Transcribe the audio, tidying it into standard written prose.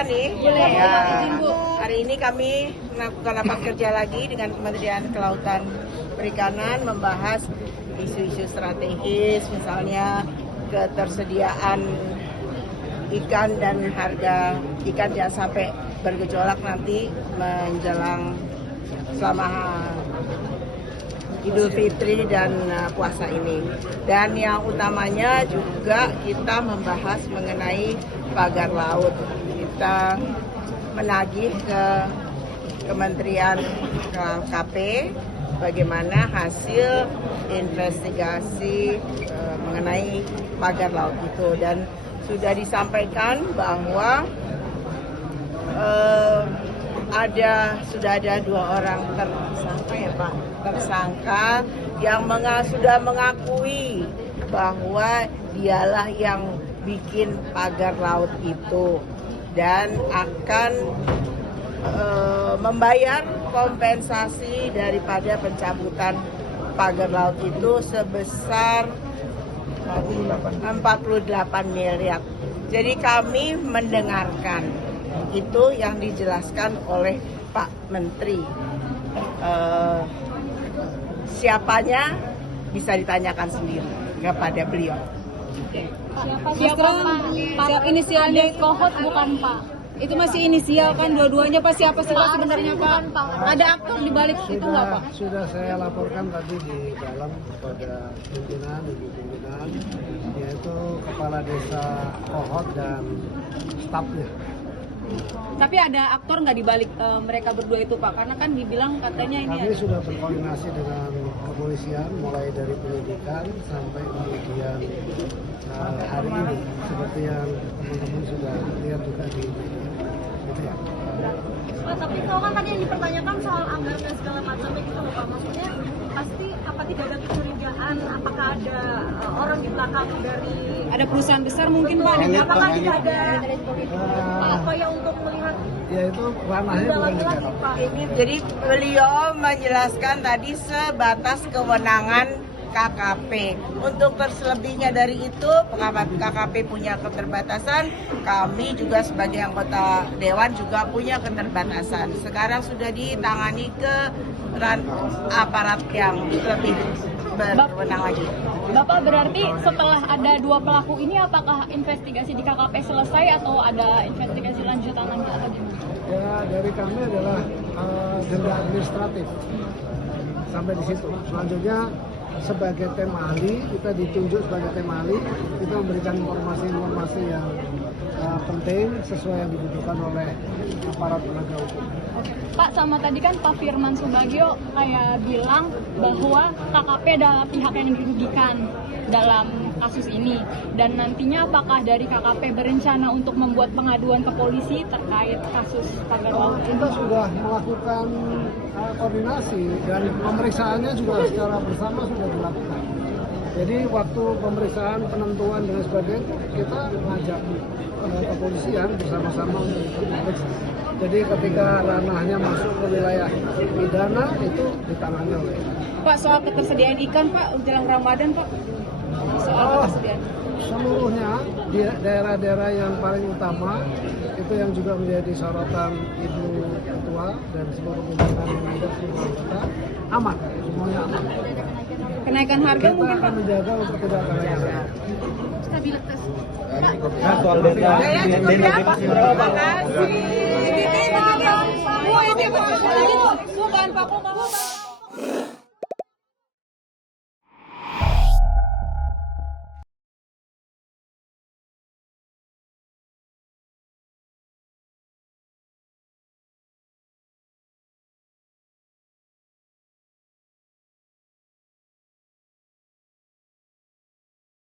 cerita nih. Boleh. Ya, hari ini kami melakukan rapat kerja lagi dengan Kementerian Kelautan Perikanan membahas isu-isu strategis, misalnya ketersediaan ikan dan harga ikan jangan sampai bergejolak nanti menjelang selama Idul Fitri dan puasa ini. Dan yang utamanya juga kita membahas mengenai pagar laut. Kita menagih ke Kementerian KKP bagaimana hasil investigasi mengenai pagar laut itu, dan sudah disampaikan bahwa sudah ada 2 orang tersangka ya Pak, tersangka yang sudah mengakui bahwa dialah yang bikin pagar laut itu dan akan membayar kompensasi daripada pencabutan pagar laut itu sebesar 48 miliar. Jadi kami mendengarkan itu yang dijelaskan oleh Pak Menteri. Siapanya bisa ditanyakan sendiri kepada beliau. Siapa Pak? Inisialnya Kohot bukan Pak? Itu masih inisial kan dua-duanya Pak? Siapa sebenarnya Pak? Ada aktor di balik itu nggak Pak? Sudah saya laporkan tadi di dalam kepada pimpinan, yaitu Kepala Desa Kohot dan stafnya. Tapi ada aktor nggak di balik mereka berdua itu Pak? Karena kan dibilang katanya ini Kami sudah berkoordinasi dengan kepolisian mulai dari penyidikan sampai kemudian hari ini, seperti yang teman-teman sudah lihat juga di media. Pak, tapi kalau kan tadi yang dipertanyakan soal anggaran dan segala macamnya gitu loh Pak, maksudnya pasti apa tidak ada kecurigaan, apakah ada orang di belakang dari ada perusahaan besar mungkin Pak? apakah tidak ada apa yang untuk melihat Ya itu ranahnya bukan di lagi Pak? Jadi beliau menjelaskan tadi sebatas kewenangan KKP. Untuk terselebihnya dari itu, KKP punya keterbatasan, kami juga sebagai anggota Dewan juga punya keterbatasan. Sekarang sudah ditangani ke aparat yang lebih berwenang lagi. Bapak berarti setelah ada 2 pelaku ini apakah investigasi di KKP selesai atau ada investigasi lanjutan lagi atau gimana? Ya dari kami adalah denda administratif sampai di situ. Selanjutnya sebagai tim ahli, kita ditunjuk sebagai tim ahli, kita memberikan informasi-informasi yang penting sesuai yang dibutuhkan oleh aparat penegak hukum. Pak, sama tadi kan Pak Firman Subagio kayak bilang bahwa KKP adalah pihak yang dirugikan dalam kasus ini, dan nantinya apakah dari KKP berencana untuk membuat pengaduan ke polisi terkait kasus pagar laut? Kita sudah melakukan koordinasi dan pemeriksaannya juga secara bersama sudah dilakukan. Jadi waktu pemeriksaan, penentuan dan sebagainya kita mengajak kepolisian bersama-sama untuk memeriksa. Jadi ketika ranahnya masuk ke wilayah pidana itu ditangani oleh Pak, soal ketersediaan ikan Pak menjelang Ramadan Pak, soal ketersediaan seluruhnya di daerah-daerah yang paling utama itu yang juga menjadi sorotan Ibu Ketua dan seluruh pimpinan yang ada di kota aman, semuanya aman. kenaikan harga Kita mungkin akan Pak? menjaga untuk tidak kenaikan. Stabilitas. Nah, soal data Bukan Pak.